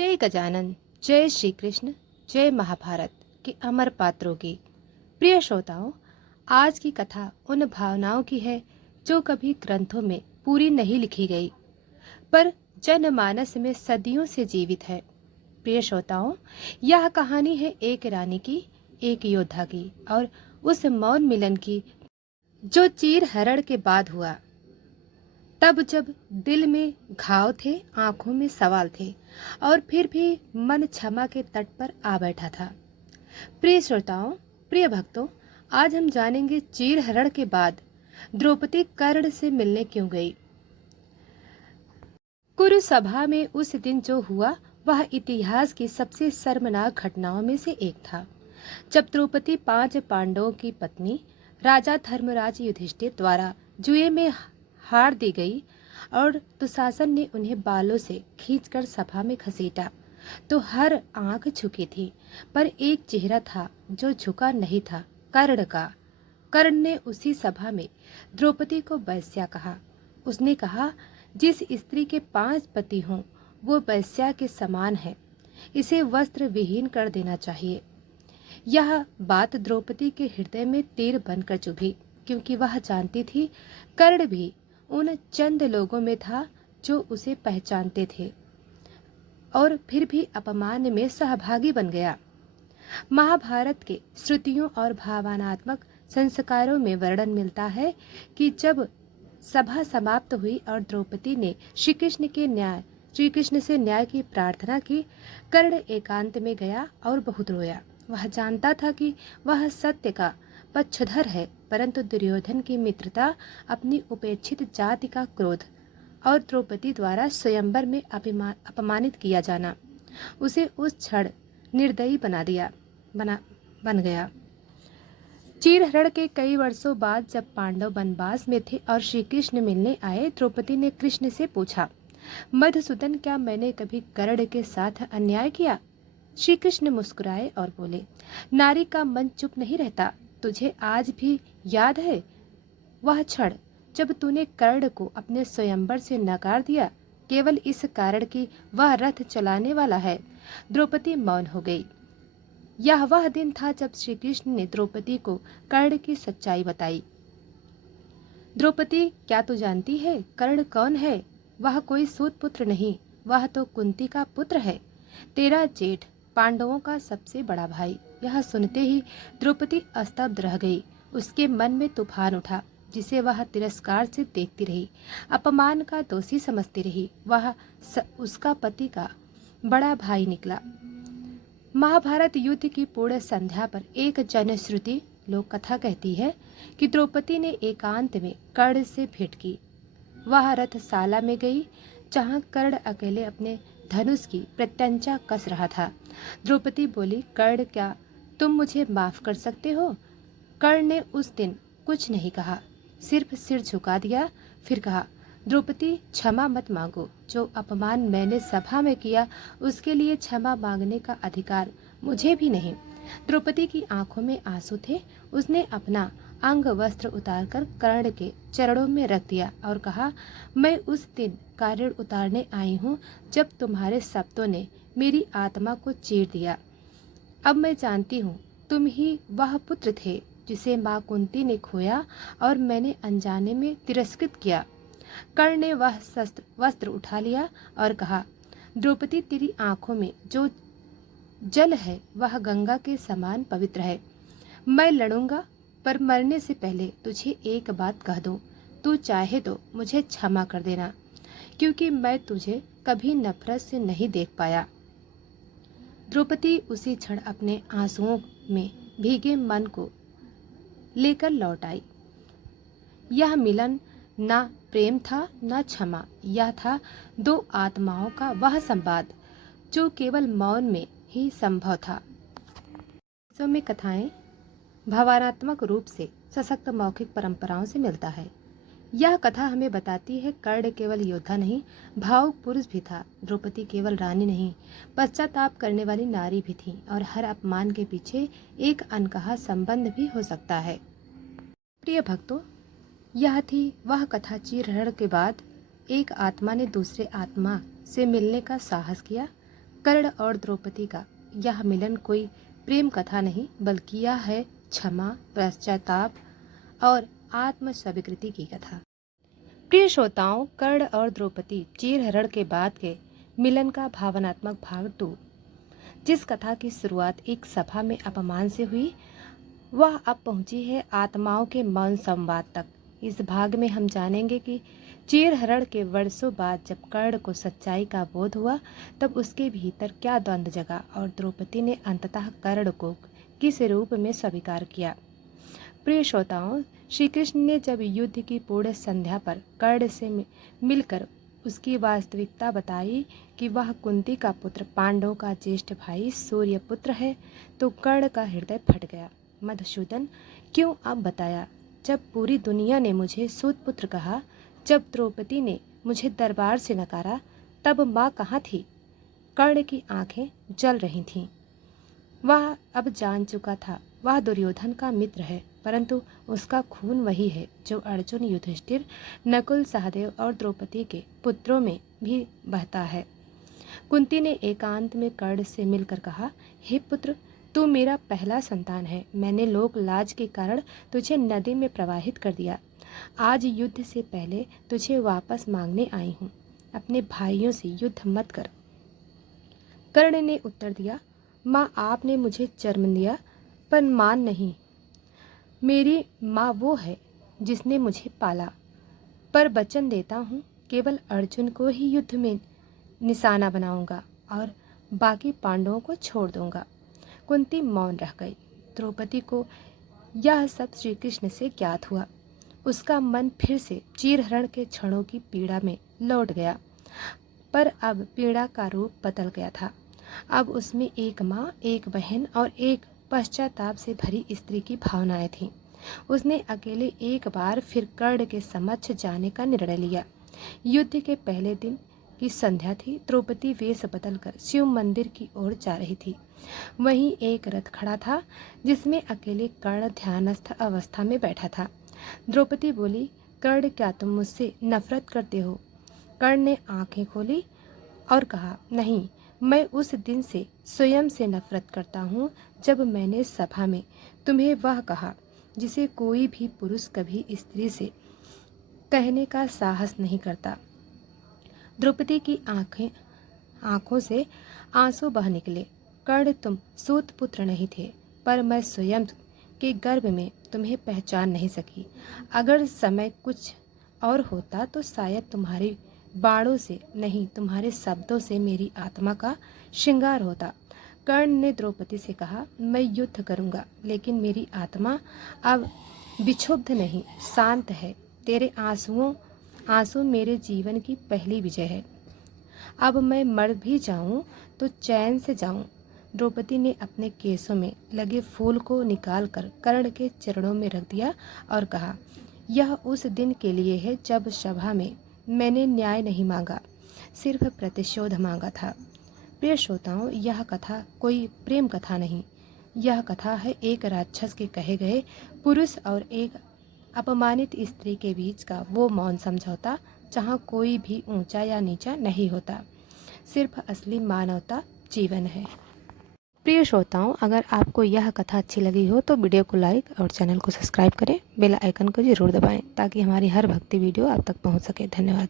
जय गजानन, जय श्री कृष्ण, जय महाभारत के अमर पात्रों की। प्रिय श्रोताओं, आज की कथा उन भावनाओं की है जो कभी ग्रंथों में पूरी नहीं लिखी गई, पर जनमानस में सदियों से जीवित है। प्रिय श्रोताओं, यह कहानी है एक रानी की, एक योद्धा की और उस मौन मिलन की जो चीर हरण के बाद हुआ। तब जब दिल में घाव थे, आंखों में सवाल थे और फिर भी मन क्षमा के तट पर आ बैठा था। प्रिय श्रोताओं, प्रिय भक्तों, आज हम जानेंगे चीर हरण के बाद द्रौपदी कर्ण से मिलने क्यों गई। कुरु सभा में उस दिन जो हुआ वह इतिहास की सबसे शर्मनाक घटनाओं में से एक था। जब द्रौपदी 5 पांडवों की पत्नी राजा धर्मराज युधिष्ठिर द्वारा जुए में हार दी गई और दुशासन ने उन्हें बालों से खींचकर सभा में घसीटा, तो हर आंख झुकी थी, पर एक चेहरा था जो झुका नहीं था, कर्ण का। कर्ण ने उसी सभा में द्रौपदी को वैश्या कहा। उसने कहा, जिस स्त्री के 5 पति हों वो वैश्या के समान है, इसे वस्त्र विहीन कर देना चाहिए। यह बात द्रौपदी के हृदय में तीर बनकर चुभी, क्योंकि वह जानती थी कर्ण भी उन चंद लोगों में था जो उसे पहचानते थे, और फिर भी अपमान में सहभागी बन गया। महाभारत के श्रुतियों और भावनात्मक संस्कारों में वर्णन मिलता है कि जब सभा समाप्त हुई और द्रौपदी ने श्री कृष्ण से न्याय की प्रार्थना की, कर्ण एकांत में गया और बहुत रोया। वह जानता था कि वह सत्य का पक्षधर है, परंतु दुर्योधन की मित्रता, अपनी उपेक्षित जाति का क्रोध और द्रौपदी द्वारा स्वयंवर में अपमानित किया जाना उसे उस क्षण निर्दयी बन गया। चीरहरण के कई वर्षों बाद जब पांडव वनवास में थे और श्री कृष्ण मिलने आए, द्रौपदी ने कृष्ण से पूछा, मधुसूदन, क्या मैंने कभी कर्ण के साथ अन्याय किया? श्री कृष्ण मुस्कुराए और बोले, नारी का मन चुप नहीं रहता। तुझे आज भी याद है वह क्षण जब तूने कर्ण को अपने स्वयंवर से नकार दिया, केवल इस कारण कि वह रथ चलाने वाला है? द्रौपदी मौन हो गई। यह वह दिन था जब श्री कृष्ण ने द्रौपदी को कर्ण की सच्चाई बताई। द्रौपदी, क्या तू जानती है कर्ण कौन है? वह कोई सूत पुत्र नहीं, वह तो कुंती का पुत्र है, तेरा जेठ, पांडवों का सबसे बड़ा भाई। यह सुनते ही द्रौपदी स्तब्ध रह गई। उसके मन में तूफान उठा, जिसे वह तिरस्कार से देखती रही, अपमान का दोषी समझती रही। वह उसका पति का बड़ा भाई निकला। महाभारत युद्ध की पूर्ण संध्या पर एक जनश्रुति लोक कथा कहती है कि द्रौपदी ने एकांत में कर्ण से भेंट की। वह रथशाला में गई, जहाँ कर्ण अकेले अपने धनुष की प्रत्यंचा कस रहा था। द्रौपदी बोली, कर्ण, क्या तुम मुझे माफ कर सकते हो? कर्ण ने उस दिन कुछ नहीं कहा, सिर्फ सिर झुका दिया। फिर कहा, द्रौपदी, क्षमा मत मांगो। जो अपमान मैंने सभा में किया उसके लिए क्षमा मांगने का अधिकार मुझे भी नहीं। द्रौपदी की आंखों में आंसू थे। उसने अपना अंग वस्त्र उतारकर कर्ण के चरणों में रख दिया और कहा, मैं उस दिन का ऋण उतारने आई हूँ जब तुम्हारे शब्दों ने मेरी आत्मा को चीर दिया। अब मैं जानती हूँ तुम ही वह पुत्र थे जिसे माँ कुंती ने खोया और मैंने अनजाने में तिरस्कृत किया। कर्ण ने वह वस्त्र उठा लिया और कहा, द्रौपदी, तेरी आंखों में जो जल है वह गंगा के समान पवित्र है। मैं लड़ूंगा, पर मरने से पहले तुझे एक बात कह दूं, तू चाहे तो मुझे क्षमा कर देना, क्योंकि मैं तुझे कभी नफरत से नहीं देख पाया। द्रौपदी उसी क्षण अपने आंसुओं में भीगे मन को लेकर लौट आई। यह मिलन न प्रेम था न क्षमा, यह था 2 आत्माओं का वह संवाद जो केवल मौन में ही संभव था। में कथाएं भावनात्मक रूप से सशक्त मौखिक परंपराओं से मिलता है। यह कथा हमें बताती है कर्ण केवल योद्धा नहीं, भावुक पुरुष भी था। द्रौपदी केवल रानी नहीं, पश्चाताप करने वाली नारी भी थी, और हर अपमान के पीछे एक अनकहा संबंध भी हो सकता है। प्रिय भक्तों, यह थी वह कथा चीरहरण के बाद एक आत्मा ने दूसरे आत्मा से मिलने का साहस किया। कर्ण और द्रौपदी का यह मिलन कोई प्रेम कथा नहीं, बल्कि यह है क्षमा, पश्चाताप और आत्म स्वीकृति की कथा। प्रिय श्रोताओं, कर्ण और द्रौपदी चीरहरण के बाद के मिलन का भावनात्मक भाग 2। जिस कथा की शुरुआत एक सभा में अपमान से हुई, वह अब पहुंची है आत्माओं के मौन संवाद तक। इस भाग में हम जानेंगे कि चीरहरण के वर्षों बाद जब कर्ण को सच्चाई का बोध हुआ, तब उसके भीतर क्या द्वंद्व जगा और द्रौपदी ने अंततः कर्ण को किस रूप में स्वीकार किया। प्रिय श्रोताओं, श्री कृष्ण ने जब युद्ध की पूर्ण संध्या पर कर्ण से मिलकर उसकी वास्तविकता बताई कि वह कुंती का पुत्र, पांडवों का ज्येष्ठ भाई सूर्यपुत्र है, तो कर्ण का हृदय फट गया। मधुसूदन, क्यों अब बताया? जब पूरी दुनिया ने मुझे सूतपुत्र कहा, जब द्रौपदी ने मुझे दरबार से नकारा, तब माँ कहाँ थी? कर्ण की आंखें जल रही थीं। वह अब जान चुका था, वह दुर्योधन का मित्र है, परंतु उसका खून वही है जो अर्जुन, युधिष्ठिर, नकुल, सहदेव और द्रौपदी के पुत्रों में भी बहता है। कुंती ने एकांत में कर्ण से मिलकर कहा, हे पुत्र, तू मेरा पहला संतान है। मैंने लोक लाज के कारण तुझे नदी में प्रवाहित कर दिया। आज युद्ध से पहले तुझे वापस मांगने आई हूँ। अपने भाइयों से युद्ध मत कर। कर्ण ने उत्तर दिया, माँ, आपने मुझे जन्म दिया पर मान नहीं। मेरी माँ वो है जिसने मुझे पाला, पर वचन देता हूँ केवल अर्जुन को ही युद्ध में निशाना बनाऊंगा और बाकी पांडवों को छोड़ दूंगा। कुंती मौन रह गई। द्रौपदी को यह सब श्री कृष्ण से ज्ञात हुआ। उसका मन फिर से चीरहरण के क्षणों की पीड़ा में लौट गया, पर अब पीड़ा का रूप बदल गया था। अब उसमें एक माँ, एक बहन और एक पश्चाताप से भरी स्त्री की भावनाएं थीं। उसने अकेले एक बार फिर कर्ण के समक्ष जाने का निर्णय लिया। युद्ध के पहले दिन की संध्या थी। द्रौपदी वेश बदलकर शिव मंदिर की ओर जा रही थी। वहीं एक रथ खड़ा था जिसमें अकेले कर्ण ध्यानस्थ अवस्था में बैठा था। द्रौपदी बोली, कर्ण, क्या तुम मुझसे नफरत करते हो? कर्ण ने आंखें खोली और कहा, नहीं, मैं उस दिन से स्वयं से नफरत करता हूँ जब मैंने सभा में तुम्हें वह कहा जिसे कोई भी पुरुष कभी स्त्री से कहने का साहस नहीं करता। द्रौपदी की आंखों से आंसू बह निकले। कर्ण, तुम सूत पुत्र नहीं थे, पर मैं स्वयं के गर्भ में तुम्हें पहचान नहीं सकी। अगर समय कुछ और होता तो शायद तुम्हारे बाणों से नहीं, तुम्हारे शब्दों से मेरी आत्मा का श्रृंगार होता। कर्ण ने द्रौपदी से कहा, मैं युद्ध करूंगा, लेकिन मेरी आत्मा अब विक्षुब्ध नहीं, शांत है। तेरे आंसू मेरे जीवन की पहली विजय है। अब मैं मर भी जाऊं तो चैन से जाऊं। द्रौपदी ने अपने केसों में लगे फूल को निकालकर कर्ण के चरणों में रख दिया और कहा, यह उस दिन के लिए है जब सभा में मैंने न्याय नहीं मांगा, सिर्फ प्रतिशोध मांगा था। प्रिय श्रोताओं, यह कथा कोई प्रेम कथा नहीं, यह कथा है एक राक्षस के कहे गए पुरुष और एक अपमानित स्त्री के बीच का वो मौन समझौता, जहाँ कोई भी ऊंचा या नीचा नहीं होता, सिर्फ असली मानवता जीवन है। प्रिय श्रोताओं, अगर आपको यह कथा अच्छी लगी हो तो वीडियो को लाइक और चैनल को सब्सक्राइब करें। बेल आइकन को जरूर दबाएं ताकि हमारी हर भक्ति वीडियो आप तक पहुंच सके। धन्यवाद।